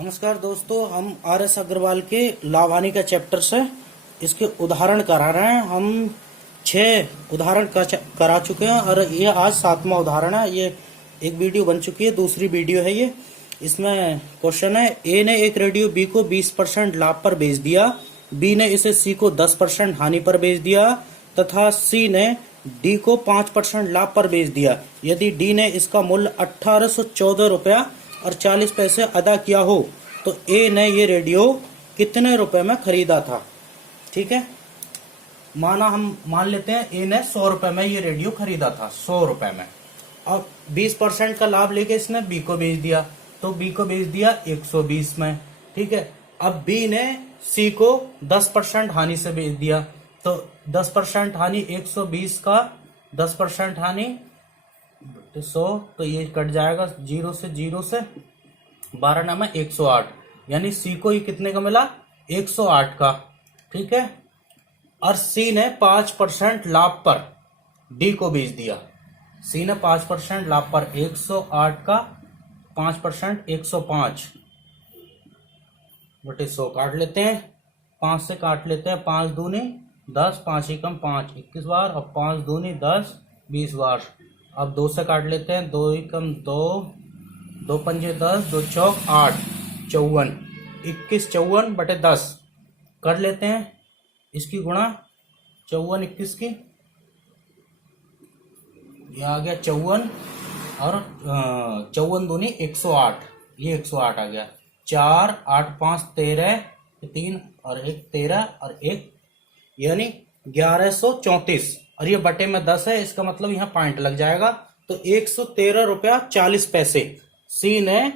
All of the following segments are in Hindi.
नमस्कार दोस्तों, हम RS अग्रवाल के लाभानी का चैप्टर से इसके उदाहरण करा रहे हैं। हम 6 उदाहरण करा चुके हैं और ये आज 7वां उदाहरण है। ये एक वीडियो बन चुकी है, दूसरी वीडियो है ये। इसमें क्वेश्चन है, ए ने एक रेडियो बी को 20% लाभ पर बेच दिया, बी ने इसे सी को 10% हानि पर बेच दिया तथा सी ने डी को 5% लाभ पर बेच दिया। यदि डी ने इसका मूल्य 1814 रुपया और 40 पैसे अदा किया हो तो ए ने ये रेडियो कितने रुपए में खरीदा था। ठीक है, हम मान लेते हैं ए ने 100 रुपए में ये रेडियो खरीदा था, 100 रुपए में। और 20% का लाभ लेके इसने बी को बेच दिया, तो बी को बेच दिया 120 में। ठीक है, अब बी ने सी को 10% हानि से बेच दिया, तो 10% हानि 120 का 10% हानि 100, तो ये कट जाएगा 0 से 12 नामा 108, यानी सी को ये कितने का मिला, 108 का। ठीक है, और सी ने 5% लाभ पर डी को बेच दिया। सी ने 5% लाभ पर 108 का 5% 105 बटे 100 काट लेते हैं, 5 से काट लेते हैं, 5 दूनी 10, 5 एकम 5 21 बार, और 5 दूनी 10 20 बार। अब 2 से काट लेते हैं, 2 एकम 2, 2 पंजे 10, 2 चौक 8, 54, 21 54 बटे 10 कर लेते हैं इसकी गुणा, 54 21 की, ये आ गया 54 और 54 दूनी 108, ये 108 आ गया। 4 8 5 13, 3 और 1 13 और 1 यानी 1134, और ये बटे में 10 है, इसका मतलब यहाँ पॉइंट लग जाएगा। तो 113 रुपया 40 पैसे सी ने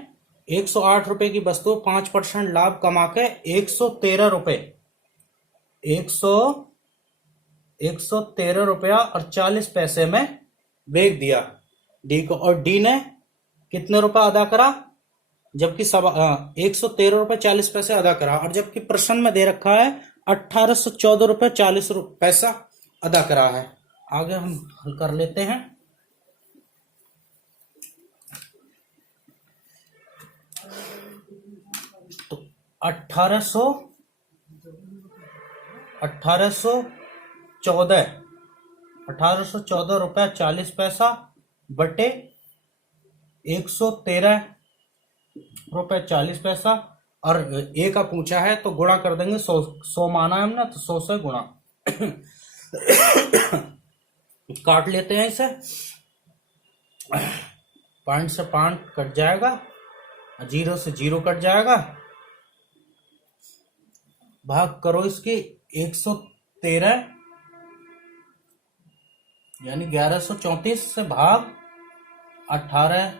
108 रुपए की वस्तु 5% लाभ कमा के 113 रुपए 113 रुपया और 40 पैसे में बेच दिया डी को, और डी ने कितने रुपए अदा करा, जबकि 113 रुपए 40 पैसे अदा करा, और जबकि प्रश्न में दे रखा है 1814 रुपए 40 पैसा अदा करा है। आगे हम हल कर लेते हैं। तो 1814 रुपया 40 पैसा बटे 113 रुपये 40 पैसा, और ए का पूछा है तो गुणा कर देंगे, 100 माना है हमने, तो 100 से गुणा काट लेते हैं इसे, पॉइंट से पॉइंट कट जाएगा, 0 से 0 कट जाएगा, भाग करो इसकी 113 यानी 1134 से भाग 18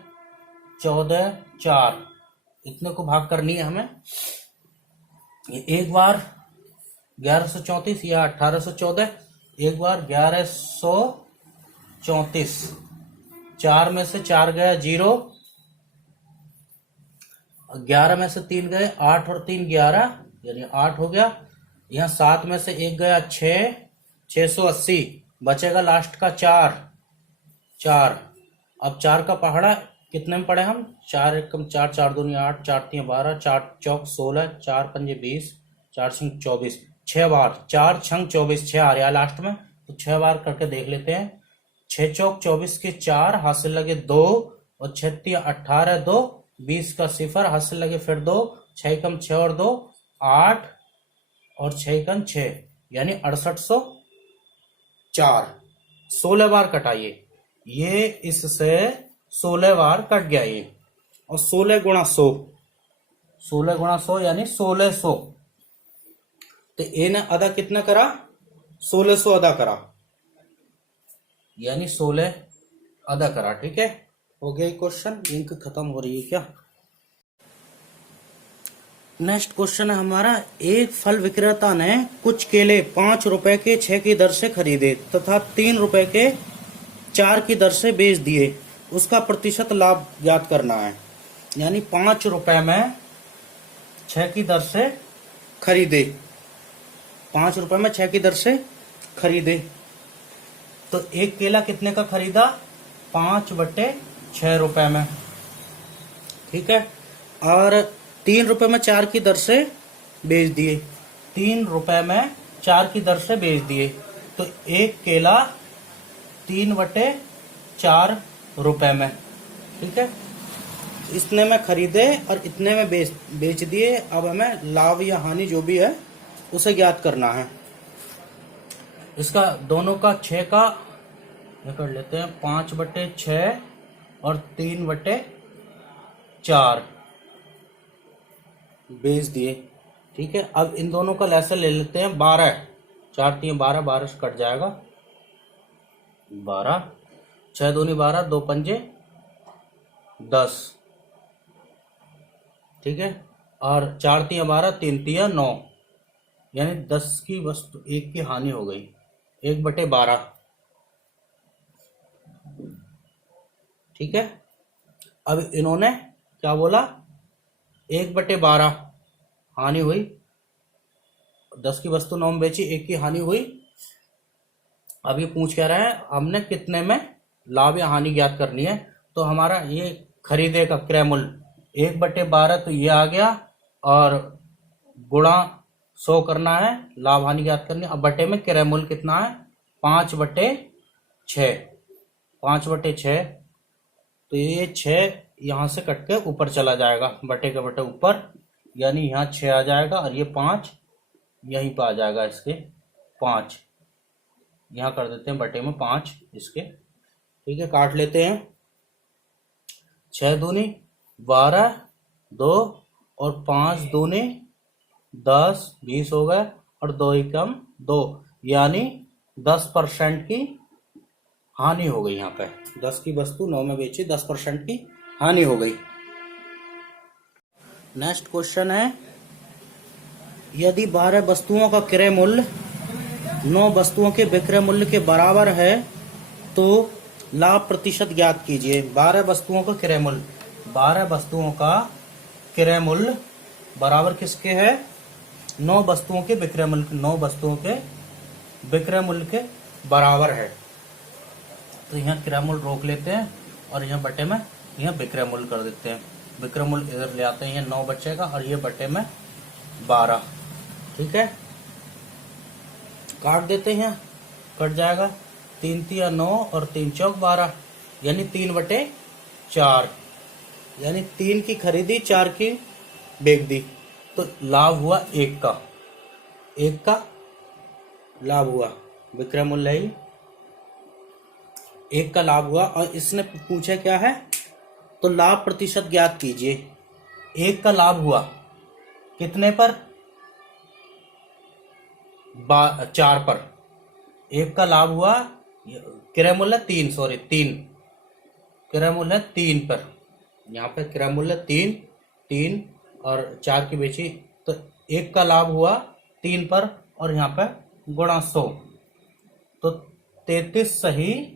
14 4, इतने को भाग करनी है हमें। एक बार 1134 या 1814, एक बार 1134, 4 में से 4 गया 0, 11 में से 3 गए 8 और 3 11 यानी 8 हो गया। यहाँ 7 में से 1 गया 6, 680 बचेगा लास्ट का 4। अब 4 का पहाड़ा कितने में पड़े हम, 4 एकम 4, 4 दूनी 8, 4 तीन 12, 4 चौक 16, 4 पंजे 20, 4 छंग 24, 6 बार 4 छंग 24, 6 आ रहा लास्ट में, तो 6 बार करके देख लेते हैं। 6 चौक 24 के 4, हाथ से लगे 2, और 6 3 18 2, 20 का 0, हाथ से लगे फिर 2, 6 कम 6 और 2 8, और 6 कम 6 यानी 6804। 16 बार कटाइए, ये इससे 16 बार कट गया ये, और 16 गुणा 100, 16 गुणा 100 यानी 1600। तो ए ने अदा कितना करा, 1600 अदा करा, यानी 16 अदा करा। ठीक है, हो गया क्वेश्चन, इंक खत्म हो रही है क्या। नेक्स्ट क्वेश्चन है हमारा, एक फल विक्रेता ने कुछ केले 5 रुपए के 6 की दर से खरीदे तथा 3 रुपए के 4 की दर से बेच दिए, उसका प्रतिशत लाभ ज्ञात करना है। यानी 5 रुपए में 6 की दर से खरीदे, 5 रुपए में 6 की दर से खरीदे, तो एक केला कितने का खरीदा, 5 बटे 6 रुपए में। ठीक है, और ₹3 में 4 की दर से बेच दिए, ₹3 में 4 की दर से बेच दिए, तो एक केला 3/4 में, ठीक है। इतने में खरीदे और इतने में बेच दिए। अब हमें लाभ या हानि जो भी है उसे ज्ञात करना है। इसका दोनों का 6 का ये कर लेते हैं, 5/6 और 3/4 बेच दिए, ठीक है। अब इन दोनों का लैसन ले लेते हैं 12, 4 3 12, 12 से कट जाएगा 12, 6 दूनी 12, 2 पंजे 10, ठीक है। और 4 3 12, 3 3 9, यानी 10 की वस्तु 1 की हानि हो गई, 1/12, ठीक है। अब इन्होंने क्या बोला, 1/12 हानि हुई, 10 की वस्तु 9 में बेची, 1 की हानि हुई। अब ये पूछ क्या रहा है, हमने कितने में लाभ या हानि ज्ञात करनी है। तो हमारा ये खरीदे का क्रय मूल्य 1/12 तो ये आ गया, और गुणा 100 करना है, लाभ हानि ज्ञात करनी है। अब बटे में क्रय मूल्य कितना है, 5/6, 5/6, तो ये 6 यहां से कट के ऊपर चला जाएगा, बटे के बटे ऊपर, यानी यहाँ 6 आ जाएगा, और ये 5 यहीं पर आ जाएगा, इसके 5 यहाँ कर देते हैं, बटे में 5 इसके, ठीक है। काट लेते हैं, 6 दूनी 12, 2 और 5 दूनी 10, 20 हो गए, और 2 एकम 2, यानी 10% की हानि हो गई। यहाँ पे 10 की वस्तु 9 में बेची, 10% की हानि हो गई। नेक्स्ट क्वेश्चन है, यदि 12 वस्तुओं का क्रय मूल्य 9 वस्तुओं के विक्रय मूल्य के बराबर है तो लाभ प्रतिशत ज्ञात कीजिए। 12 वस्तुओं का क्रय मूल्य, 12 वस्तुओं का क्रय मूल्य बराबर किसके है, 9 वस्तुओं के विक्रय मूल्य, 9 वस्तुओं के विक्रय मूल्य के बराबर है। तो यहाँ क्रय मूल्य रोक लेते हैं, और यहाँ बटे में यहाँ विक्रय मूल्य कर देते हैं। विक्रय मूल्य इधर ले आते हैं, 9 बचेगा, और ये बटे में 12, ठीक है। काट देते हैं, कट जाएगा, 3 3 9 और 3 4 12, यानी 3/4, यानी 3 की खरीदी, 4 की बेच दी, तो लाभ हुआ 1 का, 1 का लाभ हुआ, विक्रय मूल्य ही 1 का लाभ हुआ। और इसने पूछा क्या है, तो लाभ प्रतिशत ज्ञात कीजिए। 1 का लाभ हुआ कितने पर, 4 पर। 1 का लाभ हुआ, क्रय मूल्य 3, सॉरी 3, क्रय मूल्य 3 पर, यहाँ पे क्रय मूल्य 3 और 4 की बेची, तो 1 का लाभ हुआ 3 पर, और यहाँ पे गुणा 100, तो 33 सही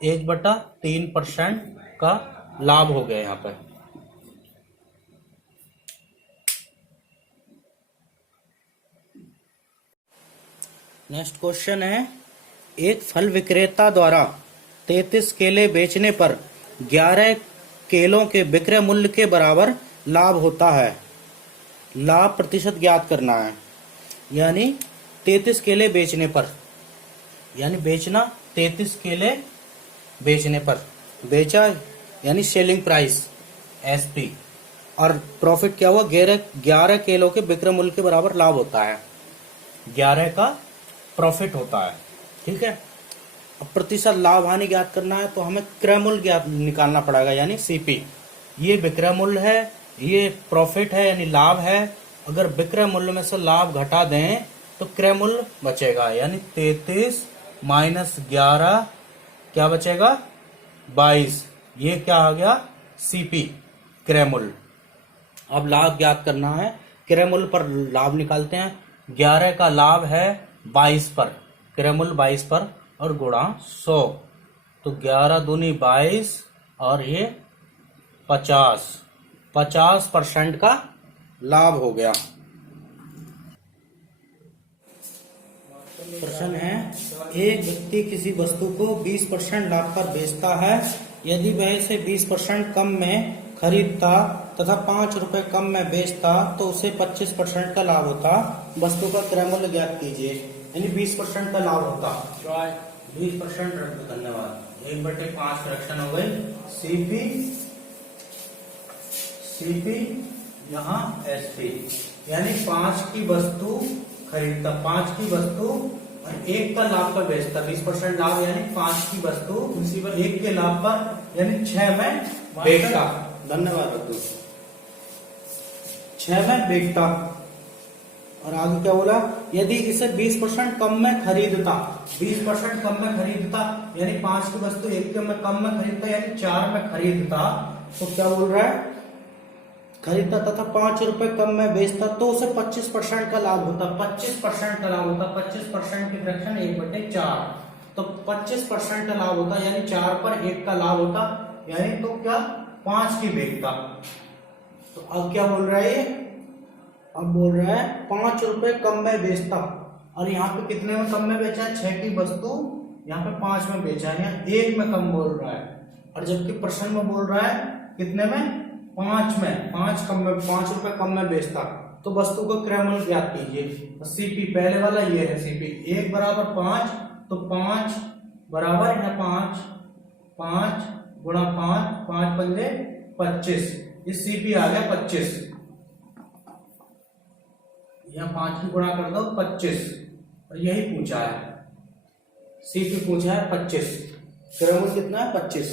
1/3% का लाभ हो गया यहाँ पर। नेक्स्ट क्वेश्चन है, एक फल विक्रेता द्वारा 33 केले बेचने पर 11 केलों के विक्रय मूल्य के बराबर लाभ होता है। लाभ प्रतिशत ज्ञात करना है। यानी 33 केले बेचने पर, यानी बेचना 33 केले बेचने पर, बेचा यानी सेलिंग प्राइस एसपी, और प्रॉफिट क्या हुआ, 11 केलों के विक्रय मूल्य के बराबर लाभ होता है, 11 का प्रॉफिट होता है, ठीक है। अब प्रतिशत लाभ हानि ज्ञात करना है, तो हमें क्रय मूल्य ज्ञात निकालना पड़ेगा, यानी सीपी। ये विक्रय मूल्य है, ये प्रॉफिट है यानी लाभ है। अगर विक्रय मूल्य में से लाभ घटा दें तो क्रय मूल्य बचेगा, यानी 33 माइनस 11 क्या बचेगा, 22। ये क्या आ गया, सीपी, क्रय मूल्य। अब लाभ ज्ञात करना है, क्रय मूल्य पर लाभ निकालते हैं। 11 का लाभ है 22 पर, क्रय मूल्य 22 पर, और गुणा 100, तो 11 दूनी 22 और ये 50% का लाभ हो गया। प्रश्न है, एक व्यक्ति किसी वस्तु को 20% लाभ पर बेचता है। यदि वह इसे 20% कम में खरीदता तथा 5 रुपए कम में बेचता तो उसे 25% का लाभ होता। वस्तु का क्रय मूल्य ज्ञात कीजिए, यानी 20% का लाभ होता। 20% रख दो, धन्यवाद। 1/5 फ्रैक्शन हो गई। सीपी यहाँ एसपी, यानी 5 की वस्तु खरीदता, 5 की वस्तु और 1 का लाभ पर बेचता। 20% लाभ यानी 5 की वस्तु उसी पर 1 के लाभ पर यानी 6 में बेचता। धन्यवाद रख दो। 6 में बेचता। और आगे क्या बोला, यदि इसे 20% कम में खरीदता, 20% कम में खरीदता यानी 5 की वस्तु 1 के में कम में खरीदता यानी 4 में खरीदता, तो क्या बोल रहा है, खरीदता तथा 5 रुपए कम में बेचता तो उसे 25% का लाभ होता। 25% का लाभ होता। 25% की फ्रैक्शन 1/4, तो 25% का लाभ होता यानी 4 पर 1 का लाभ होता, यानी तो क्या 5 की बेचता। तो अब क्या बोल रहा है ये, अब बोल रहा है 5 रुपए कम में बेचता, और यहाँ पे कितने में कम में बेचा है, 6 की वस्तु यहाँ पे 5 में बेचा है, यहाँ 1 में कम बोल रहा है। और जबकि प्रश्न में बोल रहा है कितने में, 5 में, 5 कम में, 5 रुपए कम में बेचता। तो वस्तु का क्रय मूल्य ज्ञात कीजिए। सीपी पहले वाला ये है, सीपी 1 बराबर 5, तो 5 बराबर है 5 गुणा 5, 5 पंजे 25, इस सीपी आ गया 25। यहाँ 5 की गुणा कर दो 25, और यही पूछा है, सीपी पूछा है 25, क्रय मूल्य कितना है 25।